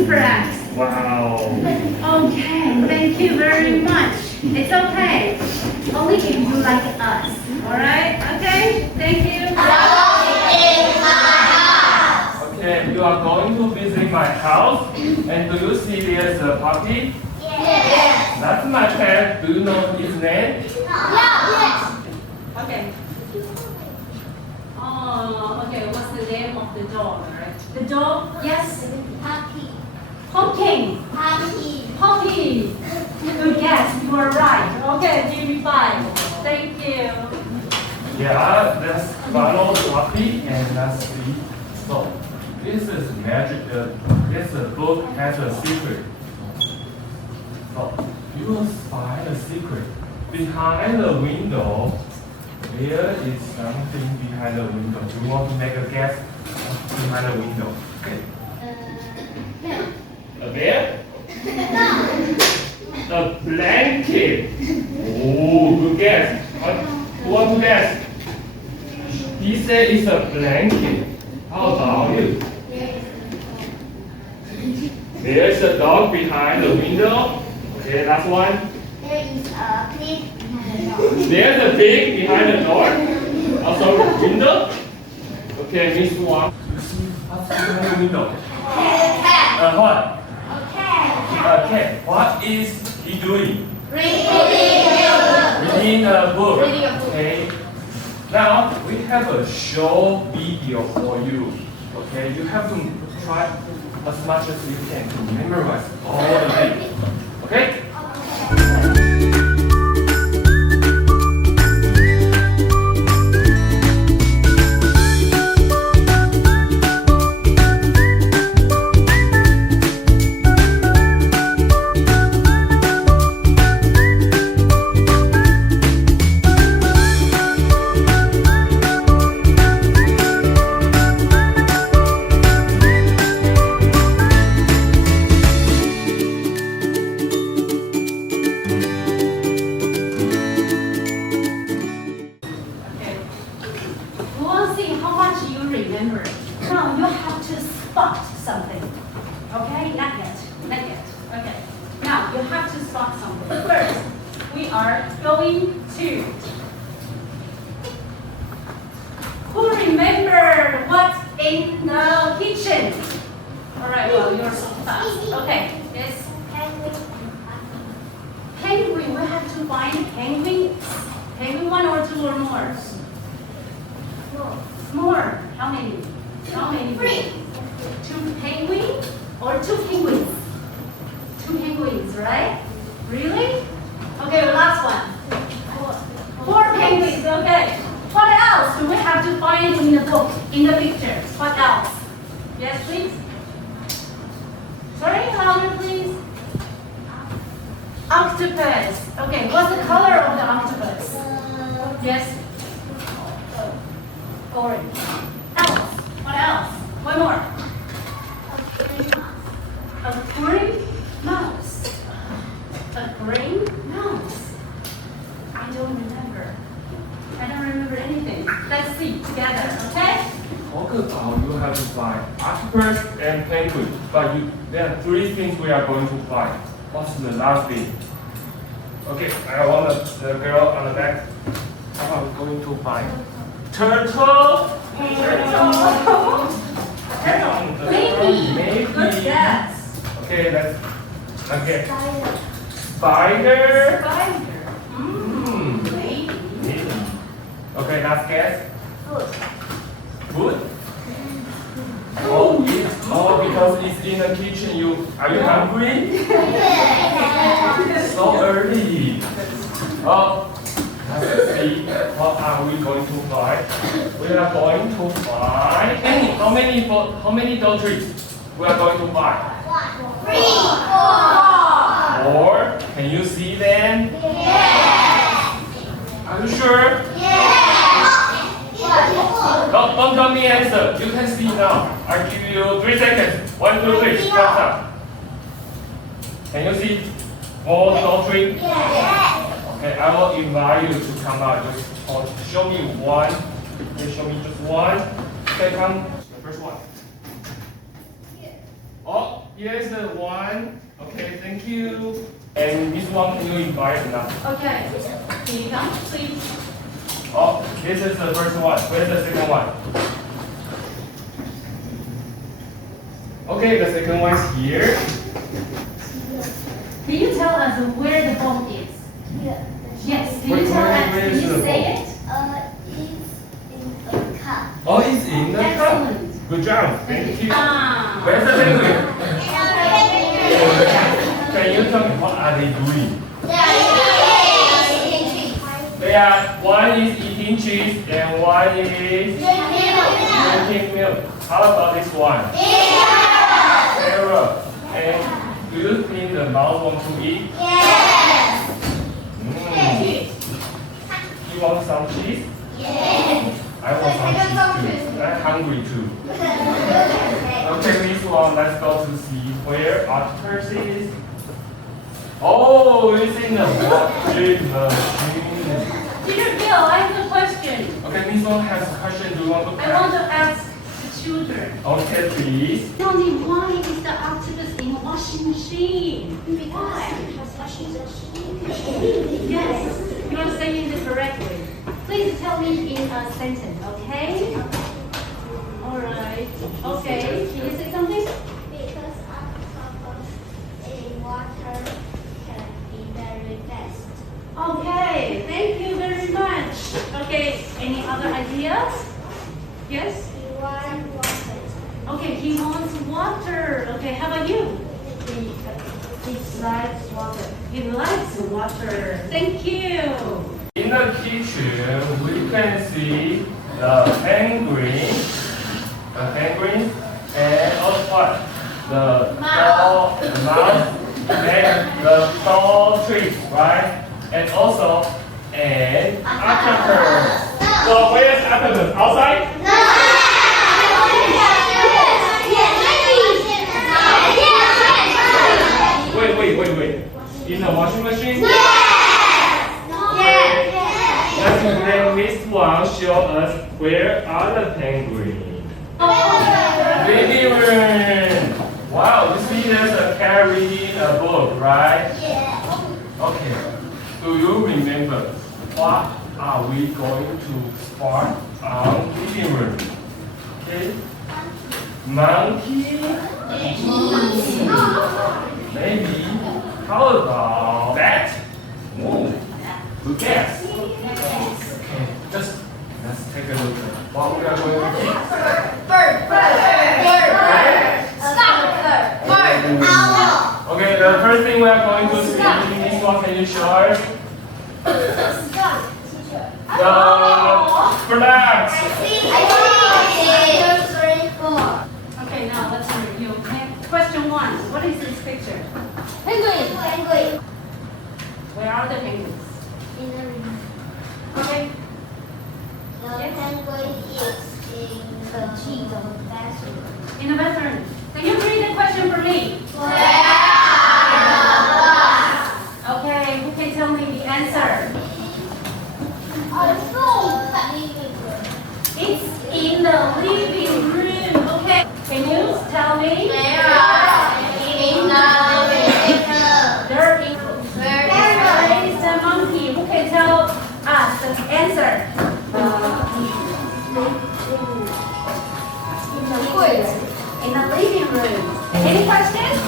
super nice. Wow. Okay, thank you very much. It's okay. Only if you like us. Alright? Okay? Thank you. Okay, you are going to visit my house. And do you see there's a puppy? Yes. That's my pet. Do you know his name? Yes. Okay. Oh, okay. What's the name of the dog? Alright. The dog? Yes. Puppy. Pumpkin. Puppy. Poppy. Good guess. You are right. Okay, give me 5. Thank you. Yeah, that's follow puppy and that's the so. This is magic. This book has a secret. So you will find a secret behind the window. There is something behind the window. You want to make a guess behind the window? Okay. A bear? A blanket. Oh, good guess. Who want to guess? He said it's a blanket. How about you? There's a dog behind the window. Okay, last one. There is a pig behind the door. There's a pig behind the door. Also window. Okay, Miss Wang. You see what's behind the window? Cat. What? Cat. Okay. What is he doing? Reading a Reading a book. Reading a book. Okay. Now we have a show video for you. Okay, you have to try as much as you can to memorize all the things. Okay? Remember, now you have to spot something. Okay, not yet. Okay, now you have to spot something. First, we are going to. Who remember what's in the kitchen? All right, well, you're so fast. Okay, yes. Penguin, we have to find penguin. Penguin 1 or 2 or more. More. How many? 3. 2 penguins or 2 penguins? 2 penguins, right? Really? Okay, last one. 4 penguins, okay. What else do we have to find in the book, in the pictures? What else? Yes, please? Sorry, louder, please. Octopus. Okay, what's the color of the octopus? Yes? Orange. Else? What else? One more. A green mouse. A green mouse. I don't remember. I don't remember anything. Let's see together, okay? Talk about you have to find octopus and penguin. But there are 3 things we are going to find. What's the last thing? Okay, I want the girl on the back. How are we going to find? Turtle. Maybe. Good guess. Okay, okay. Spider. Maybe. Okay, last guess. Food. Food? Oh, because it's in the kitchen. Are you hungry? So early. Oh. Let's see, what are we going to find? We are going to find how many trees we are going to find? 3, 4. 4. Can you see them? Yes. Are you sure? Yes. Don't tell me answer. You can see now. I give you 3 seconds. 1, 2, 3. Stop. Can you see all those trees? Yes. Okay, I will invite you to come out. Just show me one. Okay, show me just one. Okay, come. The first one. Oh, Here's the one. Okay, thank you. And this one, can you invite now? Okay. Can you come, please? Oh, this is the first one. Where's the second one? Okay, the second one is here. Can you tell us where the phone is? Yes. Can you Where- tell where- us? where Can is you the say phone? it? It's in a cup. Oh, it's in the cup. Excellent. Good job. Thank you. Ah. Where's the penguin? Can you tell me what are they doing? They are, one is eating cheese and one is drinking milk. How about this one? Carrot. And do you think the mouse wants to eat? You want some cheese? I want some cheese too. I'm hungry too. Okay, this one, let's go to see where octopus is. Oh, it's in the washing machine. Teacher Bill, I have a question. Okay, this one has a question. Do you want to I want to ask the children. Okay, please. Tell me why is the octopus in washing machine? Why? Yes, you're saying it correctly. Please tell me in a sentence, okay? All right. Okay. Can you say something? Because octopus in water can be very fast. Okay. Thank you very much. Okay. Any other ideas? Yes. He wants water. Okay. He wants water. Okay. How about you? He likes water. He likes water. Thank you. In the kitchen, we can see the penguin, and also what? The mouse, and the tall trees, right? And also an octopus. So where's octopus? Outside? Wait. In the washing machine? Let's let Miss Wang show us where are the penguins. Living room. Wow, you see there's a cat reading a book, right? Okay. Do you remember what are we going to start on living room? Okay. Monkey. Maybe. How about that? Ooh, good guess. Okay, just let's take a look at what we are going to do. Okay, the first thing we are going to see in this one, can you show us? The flags. Okay. Now let's review. Question 1. What is this picture? Penguin. Where are the penguins? In the room. Okay. The penguin is in the bathroom. In the bathroom. Can you read the question for me? Okay. Who can tell me the answer? It's in the living room. Okay. Can you tell me? They're in. Where is the monkey? Who can tell us the answer? In the living room. Any questions?